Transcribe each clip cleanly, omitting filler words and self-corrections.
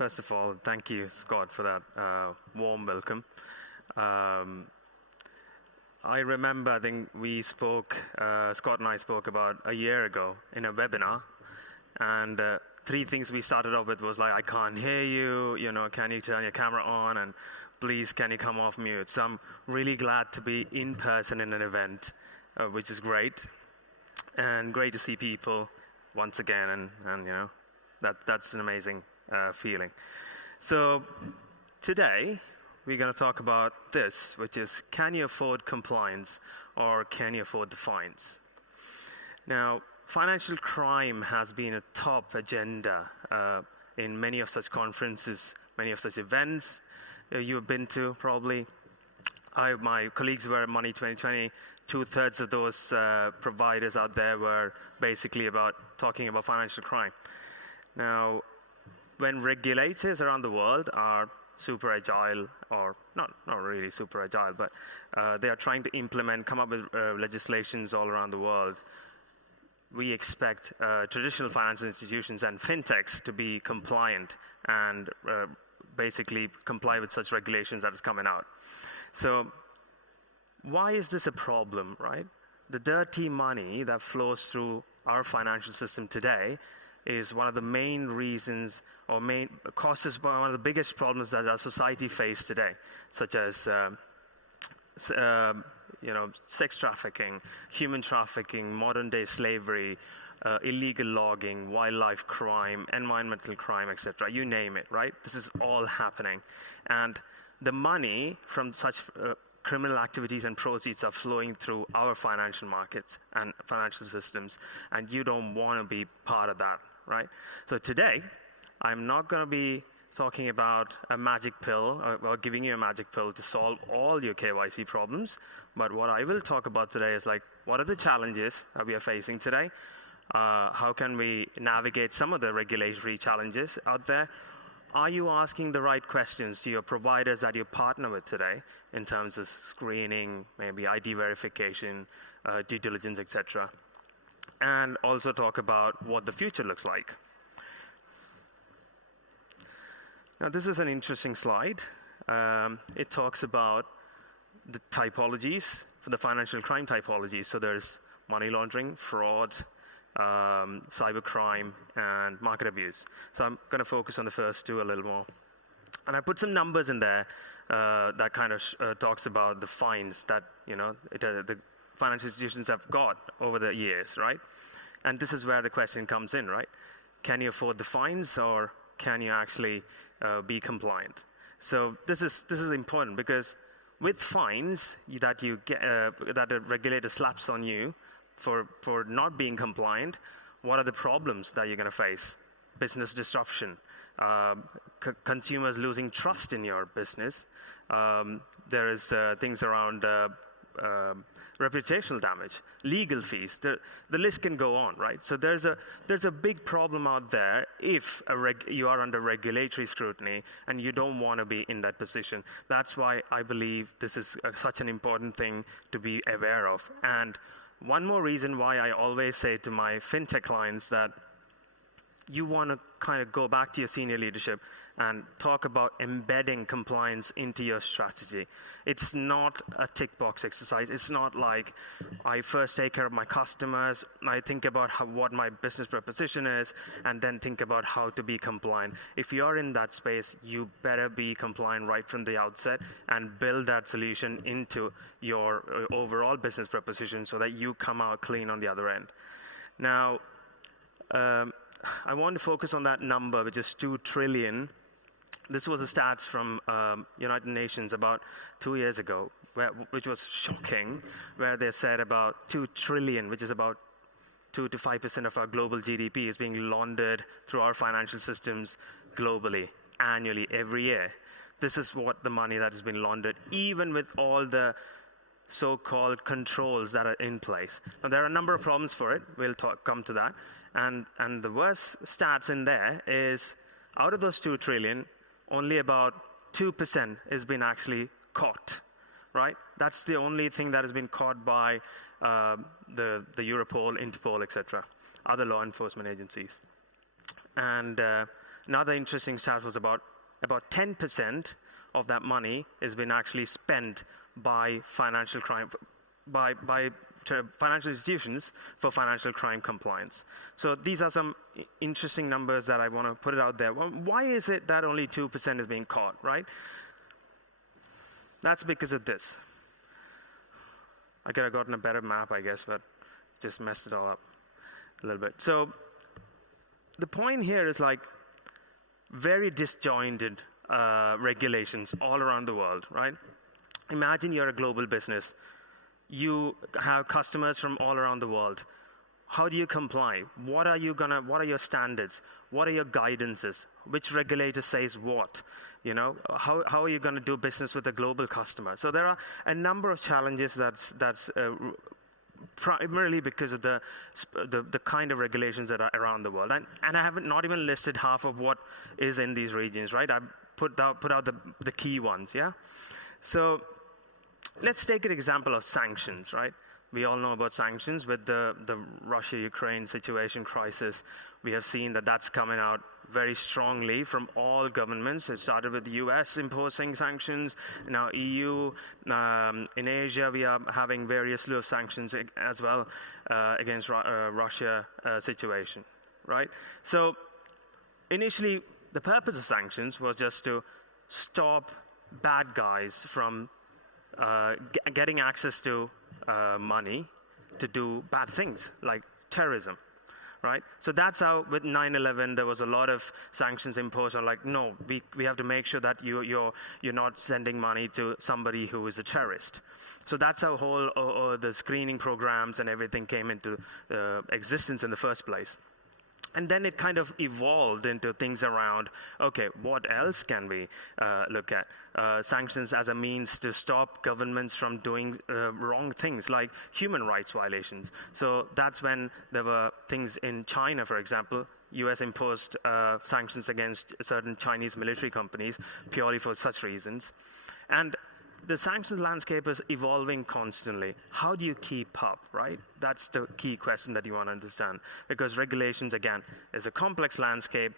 First of all, thank you, Scott, for that warm welcome. I remember, I think we spoke, Scott and I spoke about a year ago in a webinar, and 3 things we started off with was like, I can't hear you, can you turn your camera on, and please, can you come off mute? So I'm really glad to be in person in an event, which is great, and great to see people once again, and that's an amazing feeling. So today, we're going to talk about this, which is, can you afford compliance or can you afford the fines? Now, financial crime has been a top agenda in many of such conferences, many of such events you've been to probably. My colleagues were at Money 2020. 2/3 of those providers out there were basically talking about financial crime. Now, when regulators around the world are super agile, or not really super agile, but they are trying to come up with legislations all around the world, we expect traditional financial institutions and fintechs to be compliant and basically comply with such regulations that is coming out. So why is this a problem, right? The dirty money that flows through our financial system today is one of the main reasons or causes one of the biggest problems that our society faces today, such as sex trafficking, human trafficking, modern-day slavery, illegal logging, wildlife crime, environmental crime, etc. You name it, right? This is all happening. And the money from such criminal activities and proceeds are flowing through our financial markets and financial systems, and you don't want to be part of that, right? So today, I'm not going to be talking about a magic pill or giving you a magic pill to solve all your KYC problems, but what I will talk about today is like, what are the challenges that we are facing today? How can we navigate some of the regulatory challenges out there? Are you asking the right questions to your providers that you partner with today in terms of screening, maybe ID verification, due diligence, etc.? And also talk about what the future looks like. Now, this is an interesting slide. It talks about the typologies, for the financial crime typologies. So there's money laundering, fraud, cybercrime, and market abuse. So I'm going to focus on the first 2 a little more. And I put some numbers in there that kind of talks about the fines that the financial institutions have got over the years, right? And this is where the question comes in, right? Can you afford the fines, or can you actually be compliant? So this is important, because with fines that you get, that a regulator slaps on you for not being compliant, what are the problems that you're going to face? Business disruption, consumers losing trust in your business. There is things around reputational damage, legal fees. The list can go on, right? So there's a big problem out there if you are under regulatory scrutiny and you don't want to be in that position. That's why I believe this is such an important thing to be aware of. And one more reason why I always say to my fintech clients that you want to kind of go back to your senior leadership and talk about embedding compliance into your strategy. It's not a tick box exercise. It's not like I first take care of my customers, I think about what my business proposition is, and then think about how to be compliant. If you're in that space, you better be compliant right from the outset and build that solution into your overall business proposition so that you come out clean on the other end. Now, I want to focus on that number, which is 2 trillion. This was the stats from United Nations about 2 years ago, which was shocking, where they said about 2 trillion, which is about 2 to 5% of our global GDP, is being laundered through our financial systems globally, annually, every year. This is what the money that has been laundered, even with all the so-called controls that are in place. Now, there are a number of problems for it. We'll come to that. And the worst stats in there is, out of those 2 trillion, only about 2% has been actually caught, right? That's the only thing that has been caught by the Europol, Interpol, etc., other law enforcement agencies. And another interesting stat was about 10% of that money has been actually spent by financial crime, by financial institutions for financial crime compliance. So these are some interesting numbers that I want to put it out there. Well, why is it that only 2% is being caught, right? That's because of this. I could have gotten a better map, I guess, but just messed it all up a little bit. So the point here is like very disjointed regulations all around the world, right? Imagine you're a global business. You have customers from all around the world. How do you comply? What are your standards? What are your guidances? Which regulator says what? You know, how are you going to do business with a global customer? So there are a number of challenges that's primarily because of the kind of regulations that are around the world. And I haven't not even listed half of what is in these regions, right? I put out the key ones, yeah? So let's take an example of sanctions, right? We all know about sanctions with the Russia-Ukraine situation crisis. We have seen that that's coming out very strongly from all governments. It started with the US imposing sanctions, now EU. In Asia, we are having various slew of sanctions as well against Russia situation, right? So initially, the purpose of sanctions was just to stop bad guys from getting access to money to do bad things like terrorism, right? So that's how with 9/11 there was a lot of sanctions imposed on like, no, we have to make sure that you're not sending money to somebody who is a terrorist. So that's how the screening programs and everything came into existence in the first place. And then it kind of evolved into things around, okay, what else can we look at? Sanctions as a means to stop governments from doing wrong things like human rights violations. So that's when there were things in China, for example. US imposed sanctions against certain Chinese military companies purely for such reasons. And the sanctions landscape is evolving constantly. How do you keep up, right? That's the key question that you want to understand. Because regulations, again, is a complex landscape.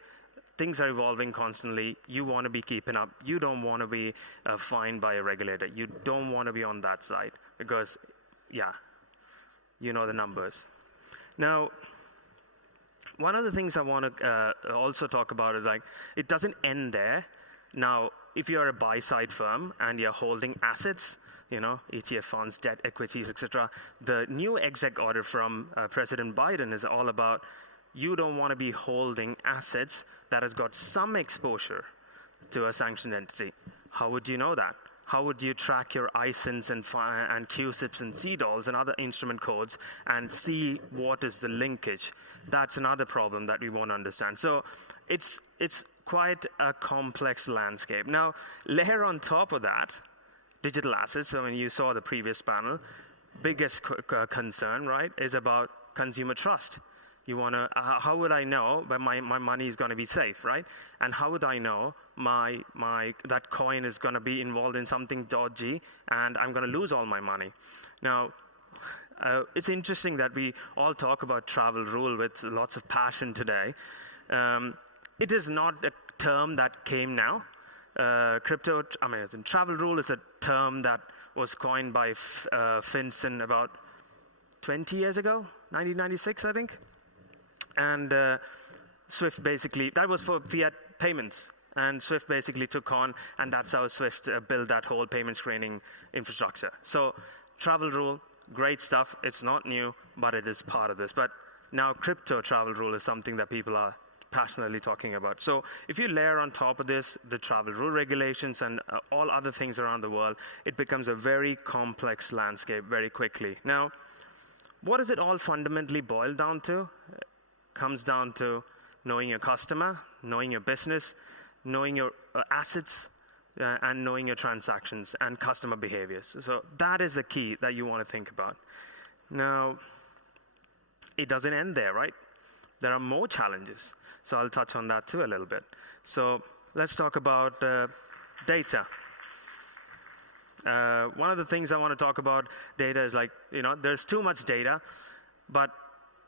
Things are evolving constantly. You want to be keeping up. You don't want to be fined by a regulator. You don't want to be on that side because, yeah, you know the numbers. Now, one of the things I want to also talk about is like, it doesn't end there. Now, if you're a buy-side firm and you're holding assets, you know, ETF funds, debt, equities, etc., the new exec order from President Biden is all about you don't want to be holding assets that has got some exposure to a sanctioned entity. How would you know that? How would you track your ISINs and QSIPs and CDOLs and other instrument codes and see what is the linkage? That's another problem that we want to understand. So it's quite a complex landscape. Now, layer on top of that, digital assets. So when you saw the previous panel, biggest concern, right, is about consumer trust. You want to, how would I know that my money is going to be safe, right? And how would I know that coin is going to be involved in something dodgy and I'm going to lose all my money? Now, it's interesting that we all talk about travel rule with lots of passion today. It is not a term that came now. Travel rule is a term that was coined by FinTech about 20 years ago, 1996, I think. And SWIFT basically, that was for fiat payments. And SWIFT basically took on, and that's how SWIFT built that whole payment screening infrastructure. So travel rule, great stuff. It's not new, but it is part of this. But now crypto travel rule is something that people are passionately talking about. So if you layer on top of this, the travel rule regulations and all other things around the world, it becomes a very complex landscape very quickly. Now, what does it all fundamentally boil down to? It comes down to knowing your customer, knowing your business, knowing your assets, and knowing your transactions and customer behaviors. So that is the key that you want to think about. Now, it doesn't end there, right? There are more challenges. So I'll touch on that too a little bit. So let's talk about data. One of the things I want to talk about data is like, there's too much data, but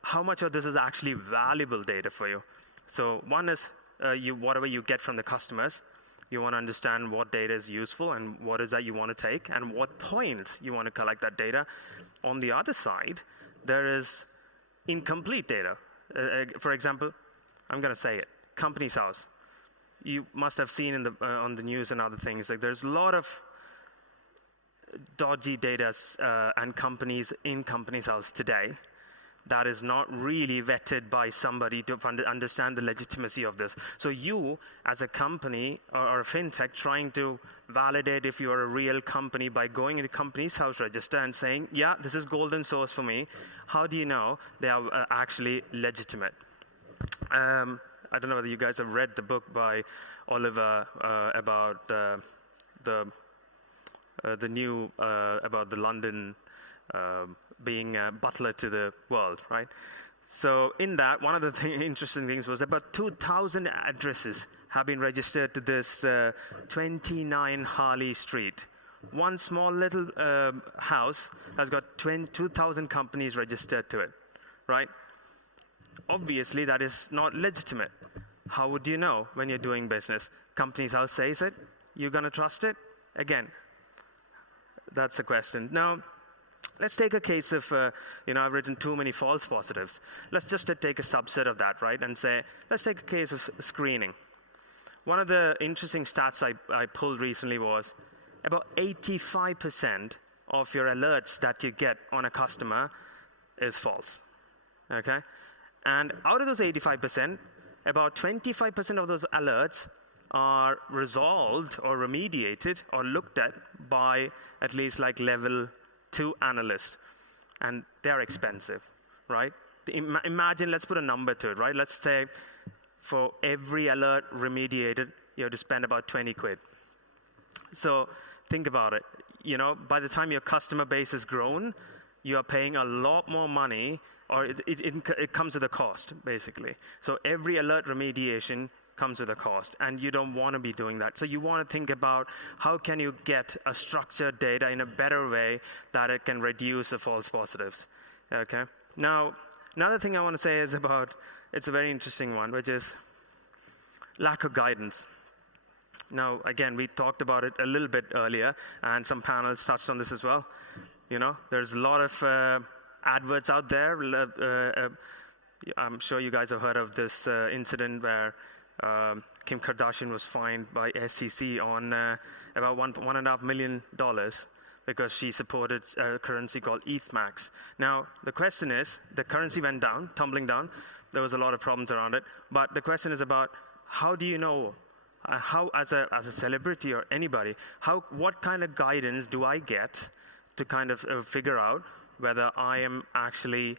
how much of this is actually valuable data for you? So one is whatever you get from the customers. You want to understand what data is useful and what is that you want to take and what point you want to collect that data. On the other side, there is incomplete data. For example, I'm going to say it, company's house. You must have seen on the news and other things, like there's a lot of dodgy data and companies in company's house today that is not really vetted by somebody to understand the legitimacy of this. So you, as a company or a FinTech, trying to validate if you're a real company by going into company's house register and saying, yeah, this is golden source for me. How do you know they are actually legitimate? I don't know whether you guys have read the book by Oliver about the new, about the London being a butler to the world, right? So in that, one of the interesting things was about 2,000 addresses have been registered to this 29 Harley Street. One small little house has got 2,000 companies registered to it, right? Obviously, that is not legitimate. How would you know when you're doing business? Company's house says it. You're going to trust it? Again, that's the question. Now, let's take a case of, I've written too many false positives. Let's just take a subset of that, right? And say, let's take a case of screening. One of the interesting stats I pulled recently was about 85% of your alerts that you get on a customer is false, okay? And out of those 85%, about 25% of those alerts are resolved or remediated or looked at by at least like level 2 analysts. And they're expensive, right? Imagine, let's put a number to it, right? Let's say for every alert remediated, you have to spend about 20 quid. So think about it. By the time your customer base is grown, you are paying a lot more money, or it comes with a cost, basically. So every alert remediation comes with a cost, and you don't want to be doing that. So you want to think about how can you get a structured data in a better way that it can reduce the false positives, okay? Now, another thing I want to say is about, it's a very interesting one, which is lack of guidance. Now, again, we talked about it a little bit earlier, and some panels touched on this as well. There's a lot of adverts out there. I'm sure you guys have heard of this incident where Kim Kardashian was fined by SEC on about $1.5 million because she supported a currency called ETHMAX. Now, the question is, the currency went down, tumbling down. There was a lot of problems around it. But the question is about how do you know, how as a celebrity or anybody, what kind of guidance do I get to kind of figure out whether I am actually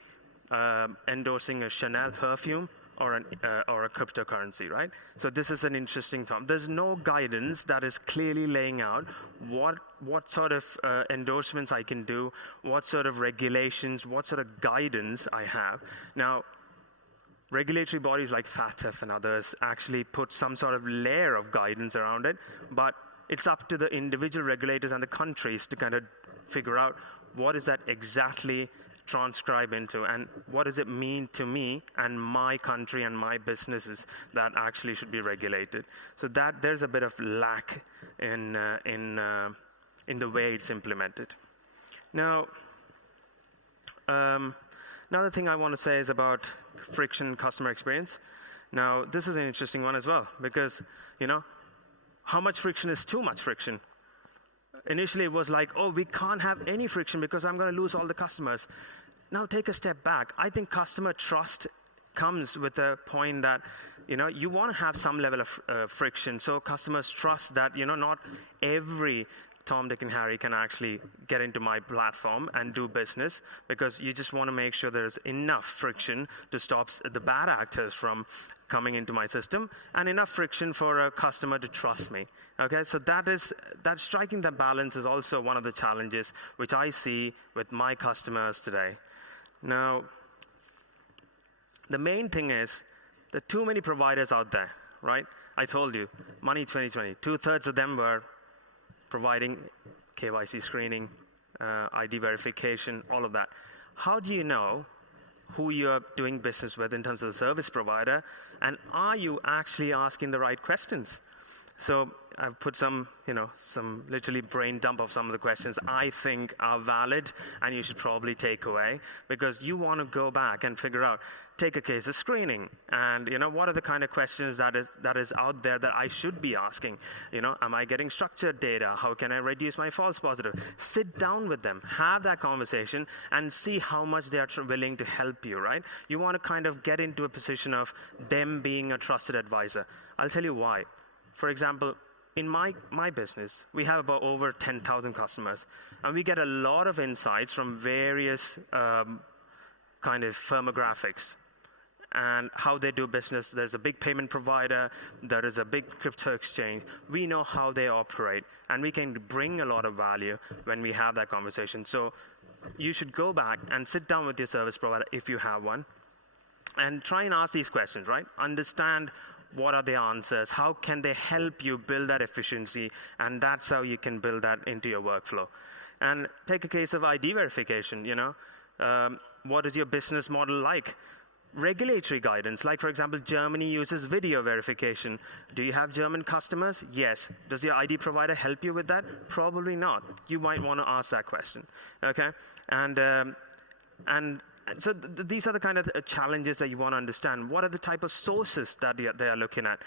endorsing a Chanel perfume or a cryptocurrency, right? So this is an interesting problem. There's no guidance that is clearly laying out what sort of endorsements I can do, what sort of regulations, what sort of guidance I have. Now, regulatory bodies like FATF and others actually put some sort of layer of guidance around it, but it's up to the individual regulators and the countries to kind of figure out what is that exactly transcribe into, and what does it mean to me and my country and my businesses that actually should be regulated. So that there's a bit of lack in the way it's implemented. Now, another thing I want to say is about friction customer experience. Now, this is an interesting one as well, because how much friction is too much friction? Initially, it was like, oh, we can't have any friction because I'm going to lose all the customers. Now, take a step back. I think customer trust comes with the point that, you want to have some level of friction. So customers trust that, not every Tom, Dick, and Harry can actually get into my platform and do business, because you just want to make sure there's enough friction to stop the bad actors from coming into my system, and enough friction for a customer to trust me. Okay, so that striking that balance is also one of the challenges which I see with my customers today. Now, the main thing is there are too many providers out there, right? I told you, Money 2020, 2/3 of them were providing KYC screening, ID verification, all of that. How do you know who you're doing business with in terms of the service provider, and are you actually asking the right questions? So I've put some literally brain dump of some of the questions I think are valid and you should probably take away, because you want to go back and figure out, take a case of screening, and what are the kind of questions that is out there that I should be asking? Am I getting structured data? How can I reduce my false positive? Sit down with them, have that conversation, and see how much they are willing to help you, right? You want to kind of get into a position of them being a trusted advisor. I'll tell you why. For example, in my business, we have about over 10,000 customers, and we get a lot of insights from various kind of firmographics and how they do business. There's a big payment provider, there is a big crypto exchange. We know how they operate, and we can bring a lot of value when we have that conversation. So you should go back and sit down with your service provider if you have one, and try and ask these questions, right? Understand what are the answers, how can they help you build that efficiency, and that's how you can build that into your workflow. And take a case of ID verification, what is your business model like? Regulatory guidance, like for example, Germany uses video verification. Do you have German customers? Yes. Does your ID provider help you with that? Probably not. You might want to ask that question, okay? And so these are the kind of challenges that you want to understand. What are the type of sources that they are looking at?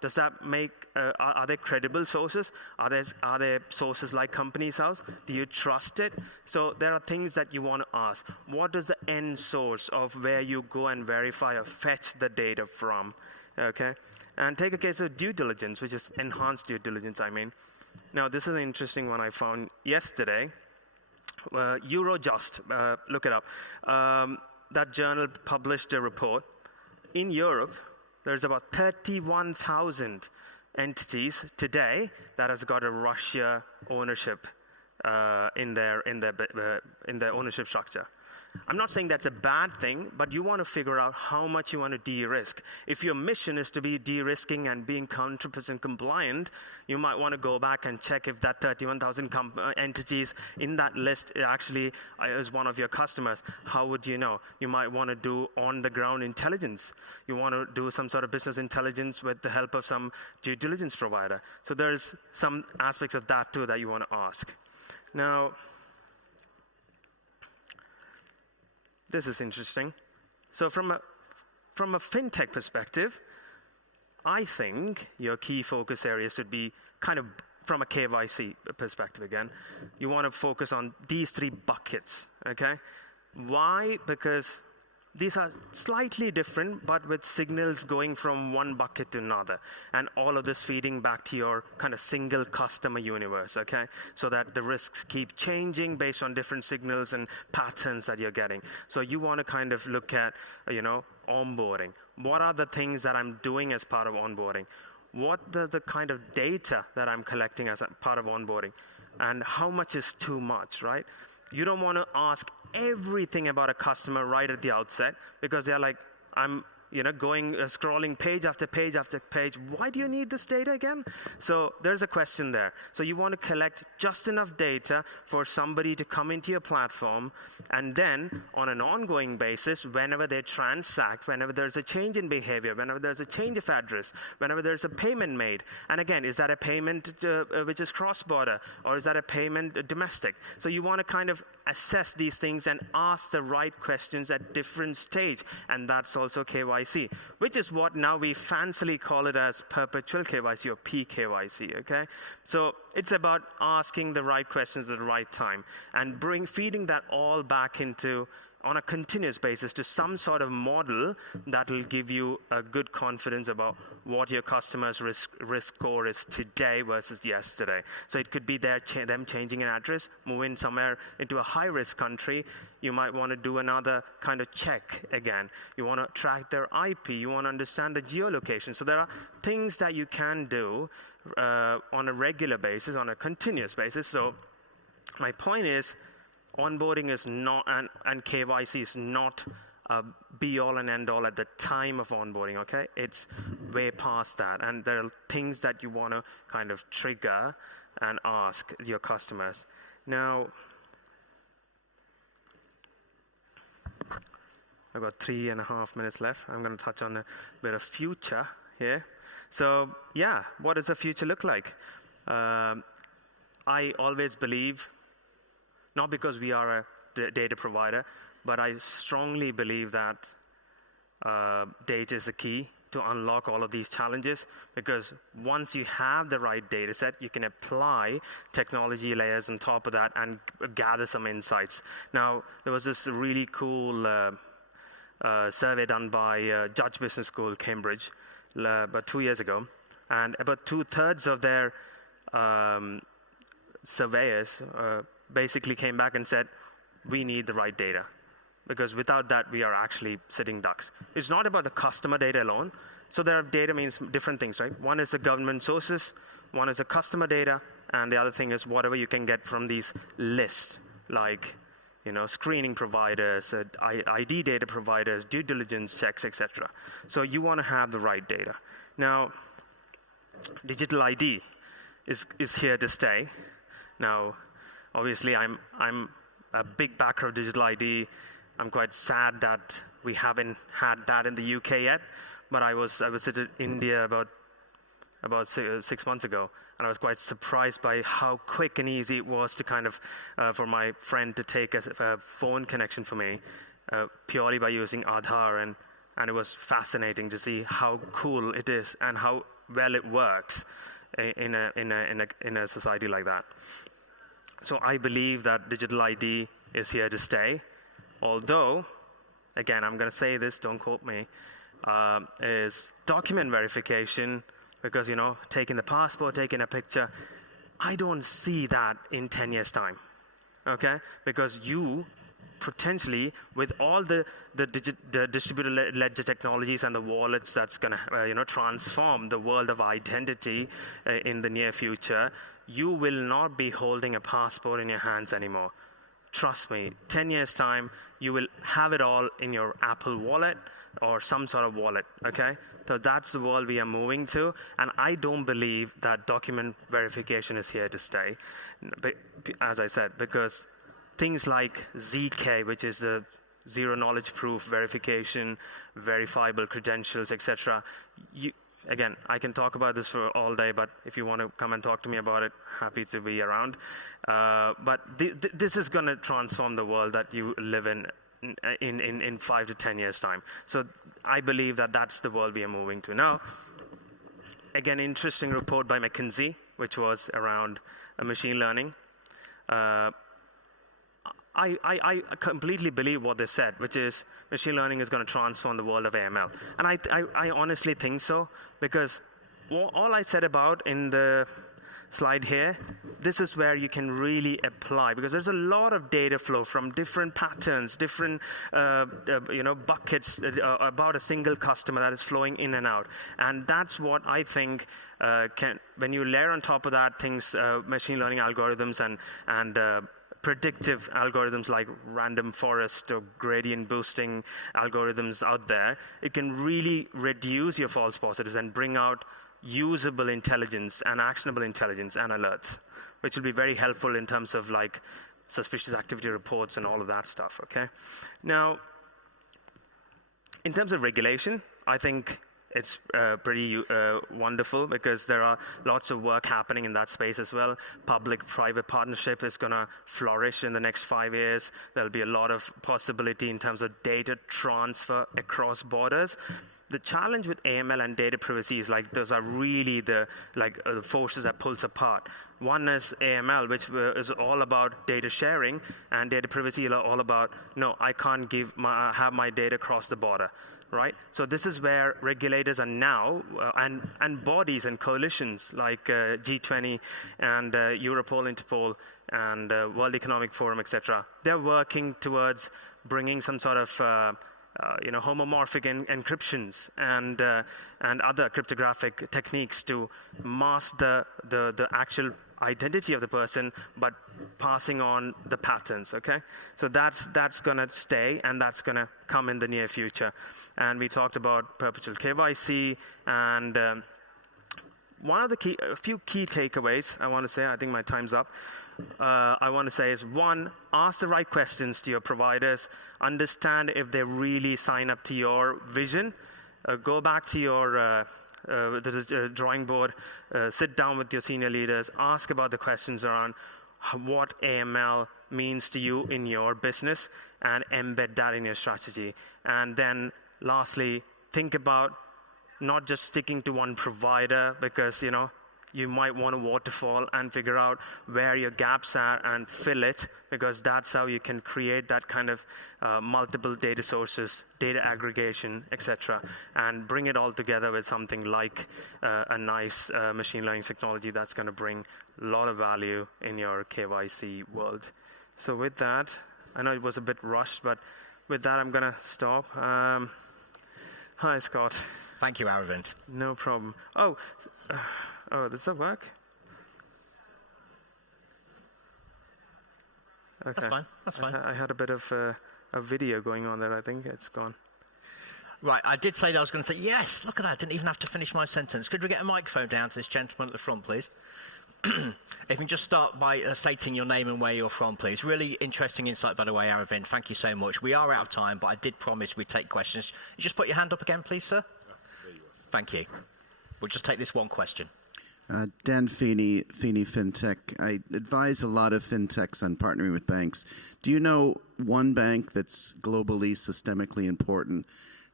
Does that make, are they credible sources? Are there sources like Companies House? Do you trust it? So there are things that you want to ask. What is the end source of where you go and verify or fetch the data from, okay? And take a case of due diligence, which is enhanced due diligence, I mean. Now, this is an interesting one I found yesterday. Eurojust, look it up. That journal published a report. In Europe, there's about 31,000 entities today that has got a Russia ownership in their ownership structure. I'm not saying that's a bad thing, but you want to figure out how much you want to de-risk. If your mission is to be de-risking and being 100% compliant, you might want to go back and check if that 31,000 entities in that list actually is one of your customers. How would you know? You might want to do on-the-ground intelligence. You want to do some sort of business intelligence with the help of some due diligence provider. So there's some aspects of that too that you want to ask. Now, this is interesting. So from a FinTech perspective, I think your key focus areas should be kind of from a KYC perspective again. You want to focus on these three buckets, okay? Why? Because these are slightly different, but with signals going from one bucket to another, and all of this feeding back to your kind of single customer universe, okay? So that the risks keep changing based on different signals and patterns that you're getting. So you want to kind of look at, onboarding. What are the things that I'm doing as part of onboarding? What are the kind of data that I'm collecting as a part of onboarding? And how much is too much, right? You don't want to ask everything about a customer right at the outset, because they're like, I'm scrolling page after page after page. Why do you need this data again? So there's a question there. So you want to collect just enough data for somebody to come into your platform, and then on an ongoing basis, whenever they transact, whenever there's a change in behavior, whenever there's a change of address, whenever there's a payment made, and again, is that a payment which is cross-border, or is that a payment domestic? So you want to kind of assess these things and ask the right questions at different stage, and that's also KYC, which is what now we fancily call it as perpetual KYC or PKYC, okay? So it's about asking the right questions at the right time and feeding that all back into, on a continuous basis, to some sort of model that will give you a good confidence about what your customer's risk score is today versus yesterday. So it could be them changing an address, moving somewhere into a high-risk country. You might want to do another kind of check again. You want to track their IP. You want to understand the geolocation. So there are things that you can do on a regular basis, on a continuous basis. So my point is, onboarding is not, and KYC is not a be-all and end-all at the time of onboarding, okay? It's way past that, and there are things that you want to kind of trigger and ask your customers. Now, I've got 3.5 minutes left. I'm going to touch on a bit of future here. So yeah, what does the future look like? I always believe, not because we are a data provider, but I strongly believe that data is the key to unlock all of these challenges, because once you have the right data set, you can apply technology layers on top of that and gather some insights. Now, there was this really cool survey done by Judge Business School, Cambridge, about 2 years ago, and about 2/3 of their surveyors basically came back and said, we need the right data, because without that, we are actually sitting ducks. It's not about the customer data alone. So there are data means different things, right? One is the government sources, one is the customer data, and the other thing is whatever you can get from these lists, like screening providers, ID data providers, due diligence checks, etc. So you want to have the right data. Now, digital ID is here to stay. Now, obviously, I'm a big backer of digital ID. I'm quite sad that we haven't had that in the UK yet. But I was in India about 6 months ago, and I was quite surprised by how quick and easy it was to kind of for my friend to take a phone connection for me purely by using Aadhaar, and it was fascinating to see how cool it is and how well it works in a society like that. So I believe that digital ID is here to stay. Although, again, I'm going to say this, don't quote me, is document verification, because, taking the passport, taking a picture, I don't see that in 10 years' time, okay? Because you potentially, with all the distributed ledger technologies and the wallets that's going to, transform the world of identity in the near future, you will not be holding a passport in your hands anymore. Trust me, 10 years' time, you will have it all in your Apple wallet or some sort of wallet, okay? So that's the world we are moving to, and I don't believe that document verification is here to stay, as I said, because things like ZK, which is the zero knowledge proof verification, verifiable credentials, etc. Again, I can talk about this for all day, but if you want to come and talk to me about it, happy to be around. But this is going to transform the world that you live in 5 to 10 years' time. So I believe that that's the world we are moving to. Now, again, interesting report by McKinsey, which was around machine learning. I completely believe what they said, which is machine learning is going to transform the world of AML. And I honestly think so, because all I said about in the slide here, this is where you can really apply, because there's a lot of data flow from different patterns, different buckets about a single customer that is flowing in and out. And that's what I think when you layer on top of that things, machine learning algorithms and predictive algorithms like random forest or gradient boosting algorithms out there, it can really reduce your false positives and bring out usable intelligence and actionable intelligence and alerts, which will be very helpful in terms of like suspicious activity reports and all of that stuff, okay? Now, in terms of regulation, I think it's pretty wonderful, because there are lots of work happening in that space as well. Public-private partnership is going to flourish in the next 5 years. There'll be a lot of possibility in terms of data transfer across borders. The challenge with AML and data privacy is like those are really the forces that pulls apart. One is AML, which is all about data sharing, and data privacy is all about, no, I can't have my data cross the border. Right? So this is where regulators are now, and bodies and coalitions like G20 and Europol, Interpol, and World Economic Forum, etc. They're working towards bringing some sort of homomorphic encryptions and other cryptographic techniques to mask the actual identity of the person, but passing on the patterns, okay? So that's going to stay, and that's going to come in the near future. And we talked about perpetual KYC, and a few key takeaways I want to say. I think my time's up. I want to say is, one, ask the right questions to your providers. Understand if they really sign up to your vision. Go back to your the drawing board, sit down with your senior leaders, ask about the questions around what AML means to you in your business, and embed that in your strategy. And then lastly, think about not just sticking to one provider, because you might want to waterfall and figure out where your gaps are and fill it, because that's how you can create that kind of multiple data sources, data aggregation, etc., and bring it all together with something like a nice machine learning technology that's going to bring a lot of value in your KYC world. So with that, I know it was a bit rushed, but with that, I'm going to stop. Hi, Scott. Thank you, Aravind. No problem. Does that work? Okay. That's fine. That's fine. I had a bit of a video going on there. I think it's gone. Right. I did say that I was going to say, yes, look at that. I didn't even have to finish my sentence. Could we get a microphone down to this gentleman at the front, please? If you can just start by stating your name and where you're from, please. Really interesting insight, by the way, Aravind. Thank you so much. We are out of time, but I did promise we'd take questions. You just put your hand up again, please, sir. There you are. Thank you. We'll just take this one question. Dan Feeney, FinTech. I advise a lot of fintechs on partnering with banks. Do you know one bank that's globally systemically important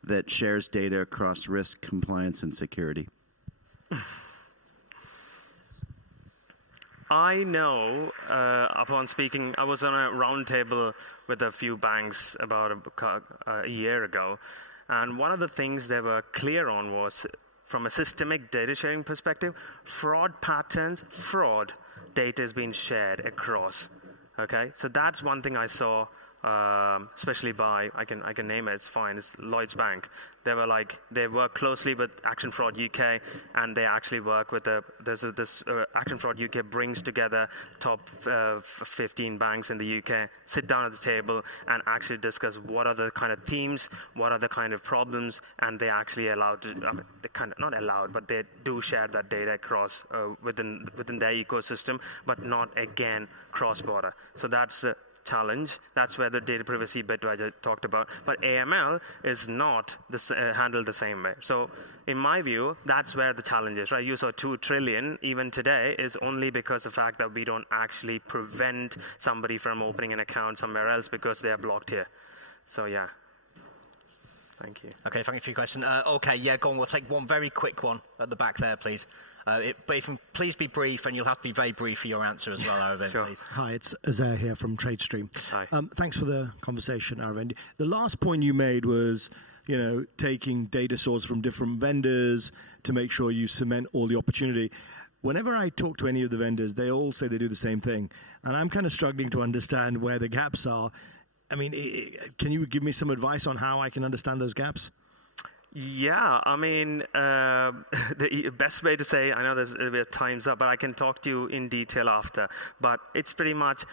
that shares data across risk, compliance, and security? I know, upon speaking, I was on a roundtable with a few banks about a year ago, and one of the things they were clear on was, from a systemic data sharing perspective, fraud patterns, fraud data is being shared across. Okay, so that's one thing I saw, especially by, I can name it, it's fine, it's Lloyds Bank. They work closely with Action Fraud UK, and they actually work with Action Fraud UK brings together top 15 banks in the UK, sit down at the table and actually discuss what are the kind of themes, what are the kind of problems, and they actually not allowed, but they do share that data across within their ecosystem, but not, again, cross-border. So that's challenge. That's where the data privacy bit I talked about. But AML is not handled the same way. So in my view, that's where the challenge is, right? You saw 2 trillion even today is only because of the fact that we don't actually prevent somebody from opening an account somewhere else because they are blocked here. So yeah. Thank you. Okay, thank you for your question. Okay, yeah, go on. We'll take one very quick one at the back there, please. But if you can please be brief, and you'll have to be very brief for your answer as well, Aravind, sure. Please. Hi, it's Azair here from TradeStream. Hi. Thanks for the conversation, Aravind. The last point you made was, taking data sources from different vendors to make sure you cement all the opportunity. Whenever I talk to any of the vendors, they all say they do the same thing. And I'm kind of struggling to understand where the gaps are. I mean, can you give me some advice on how I can understand those gaps? Yeah, I mean, the best way to say, I know there's time's up, but I can talk to you in detail after. But it's pretty much,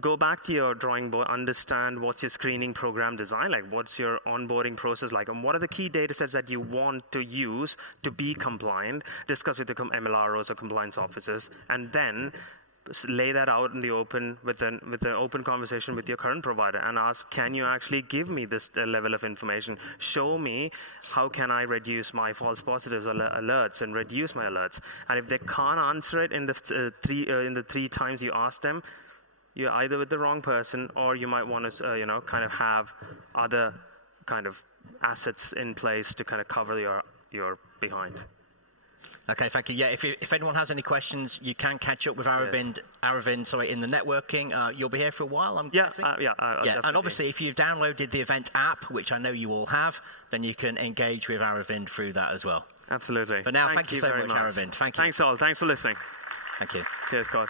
go back to your drawing board, understand what's your screening program design like, what's your onboarding process like, and what are the key data sets that you want to use to be compliant, discuss with the MLROs or compliance officers, and then lay that out in the open with an open conversation with your current provider and ask, can you actually give me this level of information? Show me how can I reduce my false positives alerts and reduce my alerts. And if they can't answer it in the 3 times you ask them, you're either with the wrong person, or you might want to kind of have other kind of assets in place to kind of cover your behind. Okay, thank you. Yeah, if anyone has any questions, you can catch up with Aravind. Yes. In the networking. You'll be here for a while, I'm guessing. Yeah. And obviously, if you've downloaded the event app, which I know you all have, then you can engage with Aravind through that as well. Absolutely. But now, thank you so much, Aravind. Thank you. Thanks all. Thanks for listening. Thank you. Cheers, Scott.